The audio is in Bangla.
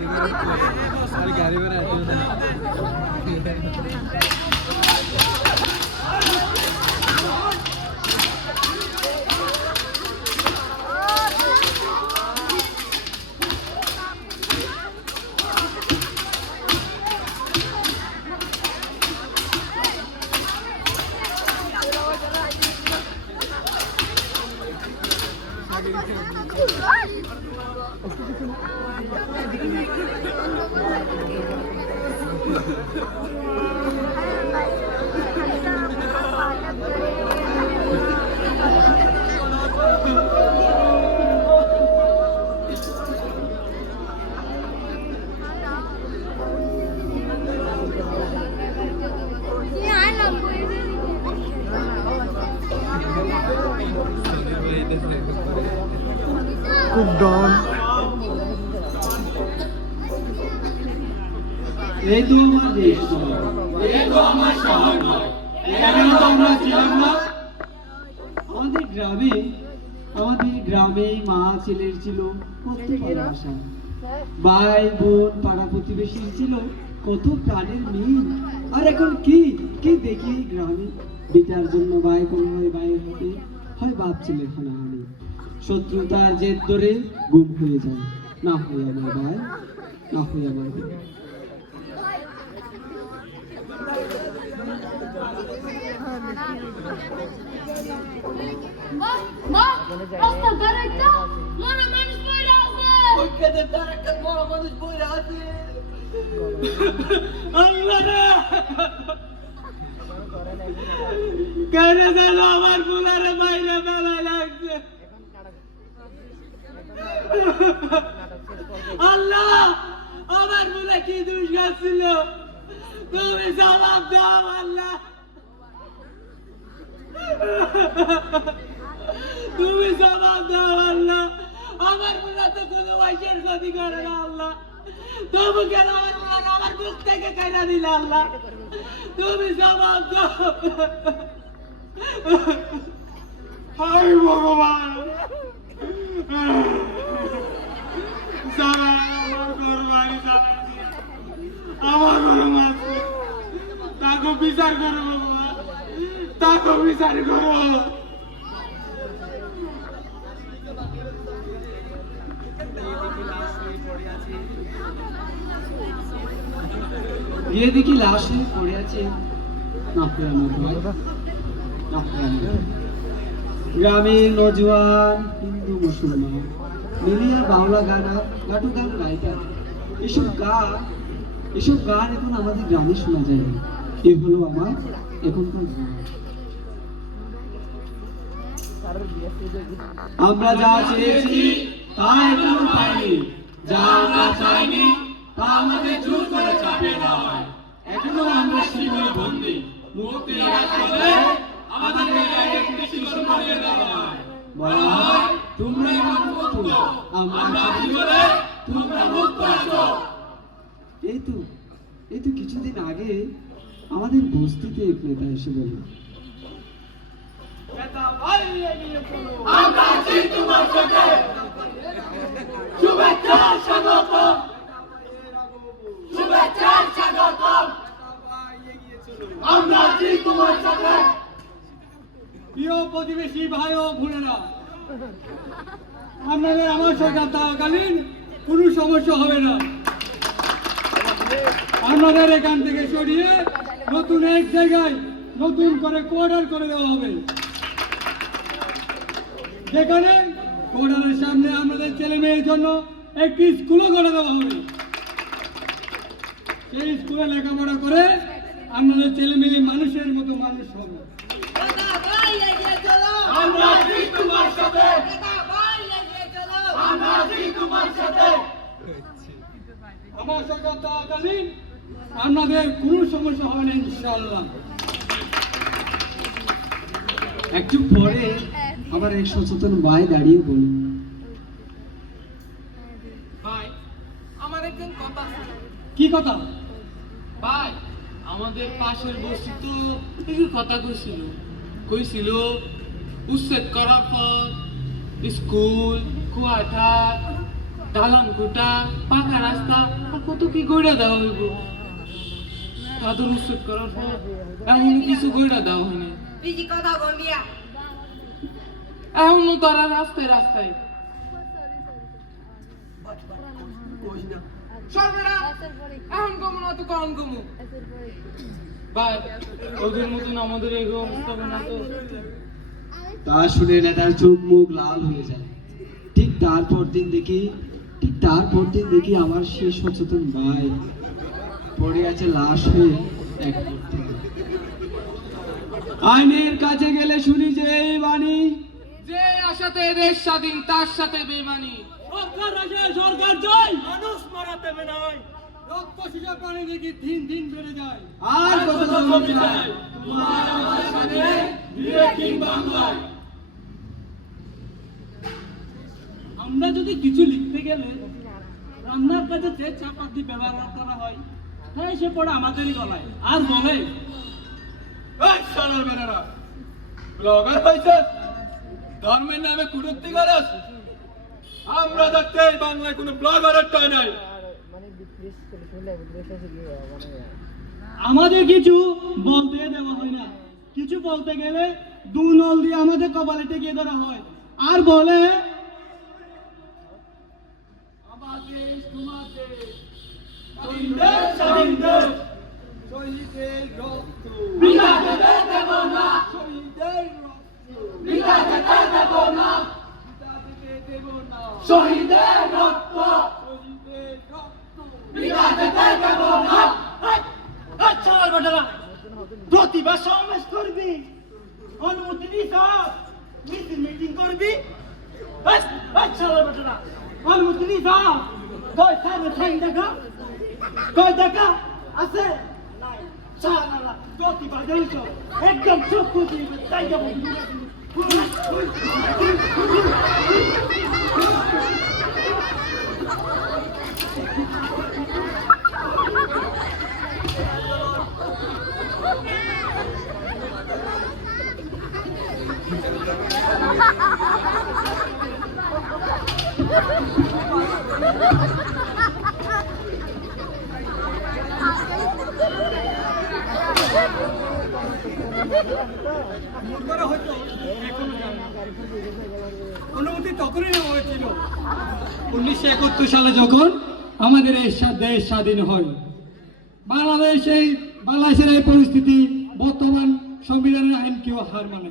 गरीब খুব ডন। আমাদের গ্রামে আমাদের গ্রামে মা ছেলের ছিল কত ভালোবাসা ভাই, বোন, পাড়া প্রতিবেশী ছিল কত প্রাণের মিল। আর এখন কি কি দেখি গ্রামে? বেটার জন্য ভাই কোন হয় ভাইয়ের হাতে হয়, বাপ ছেলের হানাহানি শত্রুতার জেদ ধরে গুম হয়ে যায়। না হয় আমার ভাই, না হয় আমার আছে। কেন যেন আমার ফুলারে বাইরে বেলা আল্লাহ আমার ফুলে কি দুষ গেছিল তুমি জবাব দাও আল্লাহ তুমি জবাব দাও আল্লাহ আমার মুলা তো কোনো বয়সের ক্ষতি করে না আল্লাহ তবু কেন আমার মুলা আমার মুখ থেকে কাইরা দিলে আল্লাহ তুমি জবাব দাও হাই ভগবান আমার মাছ তাকে বিচার করো বাবা। তাকে বিচার করো। গিয়ে দেখি লাশ হয়ে পড়ে আছে। গ্রামের নজওয়ান হিন্দু মুসলমান। মিলিয়ে বাংলা গান গাটু গান গাইতা এসব গান এসব গান এখন আমাদের গ্রামে শোনা যায় না। এ হলো আমার এখনকার। আমরা যা চেয়েছি তা এখনও পাইনি। যা আমরা চাইনি, তা আমাদের জোর করে চাপিয়ে দেওয়া হয়। এখনও আমরা শিবিরে বন্দি। মুক্তি রাখতে আমাদেরকে একটি শিশু বানিয়ে দেওয়া হয়। বলা হয়, তোমরাই আমরা করে তোমরা মুক্ত আছো এই তো এই তো কিছুদিন আগে আমাদের বস্তিতে এক নেতা এসে বলল আমরা আছি তোমার সাথে। শুভেচ্ছা স্বাগত। শুভেচ্ছা স্বাগত। আমরা আছি তোমার সাথে। প্রিয় প্রতিবেশী ভাই ও বোনেরা আপনাদের আমার সরকার থাকাকালীন কোনো সমস্যা হবে না। আপনাদের এখান থেকে সরিয়ে নতুন এক জায়গায় নতুন করে কোয়ার্টার করে দেওয়া হবে। যেখানে কোয়ার্টারের সামনে আপনাদের ছেলে মেয়ের জন্য একটি স্কুলও করে দেওয়া হবে। সেই স্কুলে লেখাপড়া করে আপনাদের ছেলে মেয়ে মানুষের মতো মানুষ হবে আমরা আছি তোমার সাথে আমরা আছি তোমার সাথে আমার সরকার থাকাকালীন আপনাদের কোনো সমস্যা হবে না ইনশাআল্লাহ। একটু পরে আবার এক সচেতন ভাই দাঁড়িয়ে বলুন। ভাই আমার একজন কথা কি কথা? ভাই আমাদের পাশের বস্তি তো একটু কথা কইছিল। কইছিল উচ্ছেদ করার পর স্কুল কোয়ার্টার দালান কোটা পাকা রাস্তা কত কি হইব। উচ্ছেদ করার পর এখন কিছু কথা বলিয়া এখনও তারা রাস্তায়। রাস্তায় এখন কমু ওদের মতন আমাদের এই অবস্থা না তো। তা শুনে নেতার চোখ মুখ লাল হয়ে যায়। ঠিক তারপর দিন দেখি তারপর দিন দেখি আমার সেই সচেতন ভাই পড়ে আছে লাশ হয়ে এক আইনের কাছে গেলে শুনি যে এই বাণী। যে আশাতে দেশ স্বাধীন তার সাথে বেমানি সরকার আছে সরকার জয় মানুষ মারা দেবে নাই রক্ত সিজা পানি দেখি দিন দিন বেড়ে যায়। আর কত জমি চাই আমরা যদি কিছু লিখতে গেলে রান্নার কাছে যে চাপাতি ব্যবহার করা হয় তাই সে পড়ে আমাদেরই গলায়। আর বলে সালার ব্লগার হয়েছে ধর্মের নামে কুটুক্তি করস আমরা দেখতে বাংলায় কোনো ব্লগারের টাই নাই। আমাদের কিছু বলতে দেওয়া হয় না। কিছু বলতে গেলে দু নল দিয়ে আমাদের কপালে টেকিয়ে ধরা হয়। আর বলে স্বাধীন দেশ, স্বাধীন দেশ। শহীদের রক্ত। শহীদের রক্ত। বিটা দিতে দেব না। শহীদের রক্ত। শহীদের রক্ত। প্রতিভা সমাবেশ করবি অনুমতি দিস মিটিং করবি আচ্ছা বেটা অনুমতি দিস কই সামনে ঠাই দেখা কই দেখা আছে একদম চক্ষু দিবে তাই যাব অনুমতি তখনই নেওয়া হয়েছিল। উনিশশো একাত্তর সালে যখন আমাদের দেশ স্বাধীন হয়। বাংলাদেশ, বাংলাদেশের এই পরিস্থিতি বর্তমান সংবিধানের আইন কেউ হার মানে